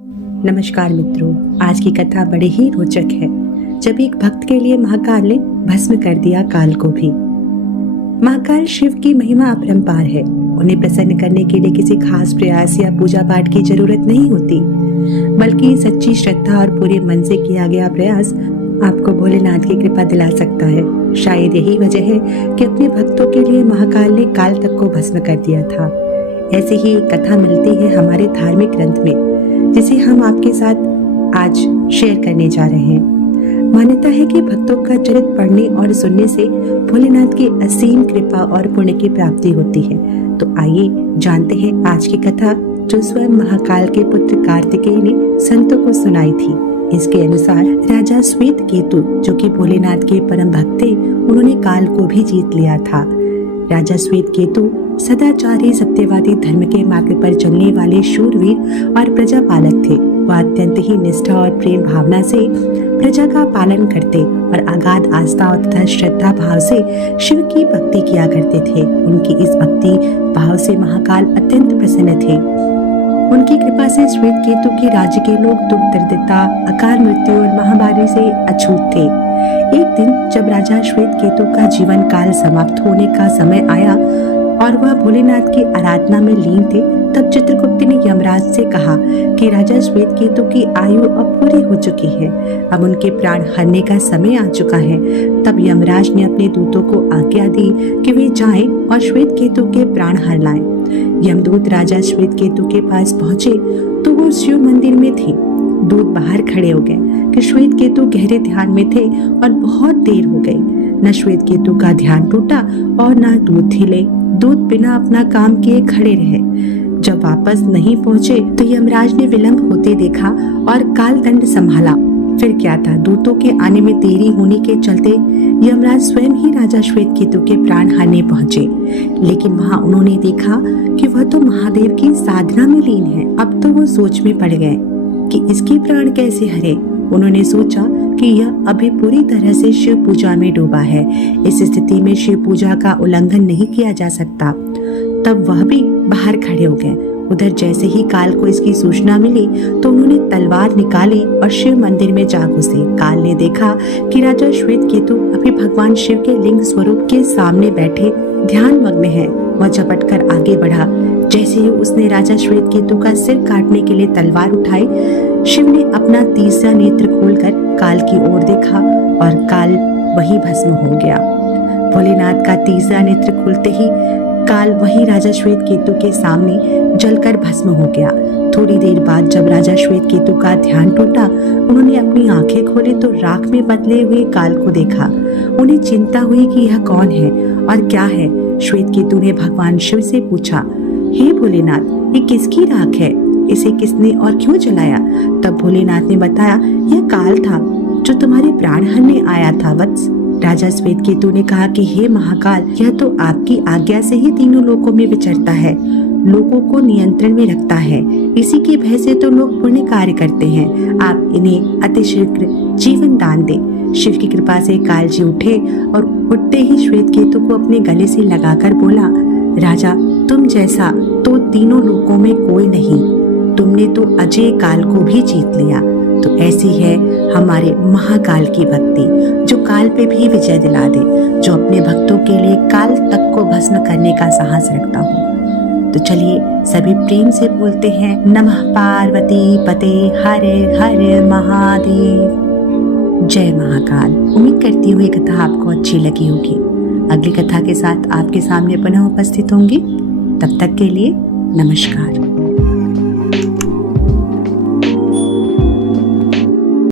नमस्कार मित्रों, आज की कथा बड़े ही रोचक है। जब एक भक्त के लिए महाकाल ने भस्म कर दिया काल को भी। महाकाल शिव की महिमा अपरंपार है। उन्हें प्रसन्न करने के लिए किसी खास प्रयास या पूजा पाठ की जरूरत नहीं होती, बल्कि सच्ची श्रद्धा और पूरे मन से किया गया प्रयास आपको भोलेनाथ की कृपा दिला सकता है। शायद यही वजह है कि अपने भक्तों के लिए महाकाल ने काल तक को भस्म कर दिया था। ऐसी ही एक कथा मिलती है हमारे धार्मिक ग्रंथ में, जिसे हम आपके साथ आज शेयर करने जा रहे हैं। मान्यता है कि भक्तों का चरित्र पढ़ने और सुनने से भोलेनाथ की असीम कृपा और पुण्य की प्राप्ति होती है। तो आइए जानते हैं आज की कथा, जो स्वयं महाकाल के पुत्र कार्तिकेय ने संतों को सुनाई थी। इसके अनुसार राजा श्वेत केतु, जो कि भोलेनाथ के परम भक्त थे, उन्होंने काल को भी जीत लिया था। राजा श्वेत केतु सदाचारी, सत्यवादी, धर्म के मार्ग पर चलने वाले शूरवीर और प्रजापालक थे। वह अत्यंत ही निष्ठा और प्रेम भावना से प्रजा का पालन करते और अगाध आस्था तथा श्रद्धा भाव से शिव की भक्ति किया करते थे। उनकी इस भक्ति भाव से महाकाल अत्यंत प्रसन्न थे। उनकी कृपा से श्वेत केतु के राज्य के लोग दुख, दरिद्रता, अकाल मृत्यु और महामारी से अछूत थे। एक दिन जब राजा श्वेत केतु का जीवन काल समाप्त होने का समय आया और वह भोलेनाथ की आराधना में लीन थे, तब चित्रगुप्त ने यमराज से कहा कि राजा श्वेत केतु की आयु अब पूरी हो चुकी है, अब उनके प्राण हरने का समय आ चुका है। तब यमराज ने अपने दूतों को आज्ञा दी कि वे जाएं और श्वेत केतु के प्राण हर लाएं। यमदूत राजा श्वेत केतु के पास पहुंचे तो वो शिव मंदिर में थे। दूत बाहर खड़े हो गए कि श्वेत केतु गहरे ध्यान में थे और बहुत देर हो गई। न श्वेत केतु का ध्यान टूटा और न दूत हिले। दूत बिना अपना काम किए खड़े रहे। जब वापस नहीं पहुंचे तो यमराज ने विलंब होते देखा और काल दंड संभाला। फिर क्या था, दूतों के आने में देरी होने के चलते यमराज स्वयं ही राजा श्वेत केतु के प्राण हरने पहुंचे। लेकिन वहां उन्होंने देखा कि वह तो महादेव की साधना में लीन है। अब तो वो सोच में पड़ गए कि इसके प्राण कैसे हरे। उन्होंने सोचा कि यह अभी पूरी तरह से शिव पूजा में डूबा है। इस स्थिति में शिव पूजा का उल्लंघन नहीं किया जा सकता। तब वह भी बाहर खड़े हो गए। उधर जैसे ही काल को इसकी सूचना मिली तो उन्होंने तलवार निकाली और शिव मंदिर में जा घुसे। काल ने देखा कि राजा श्वेत केतु अभी भगवान शिव के लिंग स्वरूप के सामने बैठे ध्यान मग्न है। वह झपट कर आगे बढ़ा। जैसे ही उसने राजा श्वेत केतु का सिर काटने के लिए तलवार उठाई, शिव ने अपना तीसरा नेत्र खोलकर काल की ओर देखा और काल वही भस्म हो गया। भोलेनाथ का तीसरा नेत्र खुलते ही काल वही राजा श्वेत केतु के सामने जलकर भस्म हो गया। थोड़ी देर बाद जब राजा श्वेत केतु का ध्यान टूटा, उन्होंने अपनी आंखें खोली तो राख में बदले हुए काल को देखा। उन्हें चिंता हुई कि यह कौन है और क्या है। श्वेत केतु ने भगवान शिव से पूछा, हे भोलेनाथ, ये किसकी राख है? इसे किसने और क्यों जलाया? तब भोलेनाथ ने बताया, यह काल था जो तुम्हारे प्राण हरने आया था वत्स। राजा श्वेत केतु ने कहा कि हे महाकाल, यह तो आपकी आज्ञा से ही तीनों लोकों में विचरता है, लोगों को नियंत्रण में रखता है। इसी के भय से तो लोग पुण्य कार्य करते हैं। आप इन्हें अतिशीघ्र जीवन दान दें। शिव की कृपा से काल जी उठे और उठते ही श्वेत केतु को अपने गले से लगाकर बोला, राजा, तुम जैसा तो तीनों लोकों में कोई नहीं। तुमने तो अजय काल को भी जीत लिया। तो ऐसी है हमारे महाकाल की भक्ति, जो काल पे भी विजय दिला दे, जो अपने भक्तों के लिए काल तक को भस्म करने का साहस रखता हो। तो चलिए सभी प्रेम से बोलते हैं, नमः पार्वती पते हर हर महादेव। जय महाकाल। उम्मीद करती हूँ ये कथा आपको अच्छी लगी होगी। अगली कथा के साथ आपके सामने पुनः उपस्थित होंगी। तब तक के लिए नमस्कार।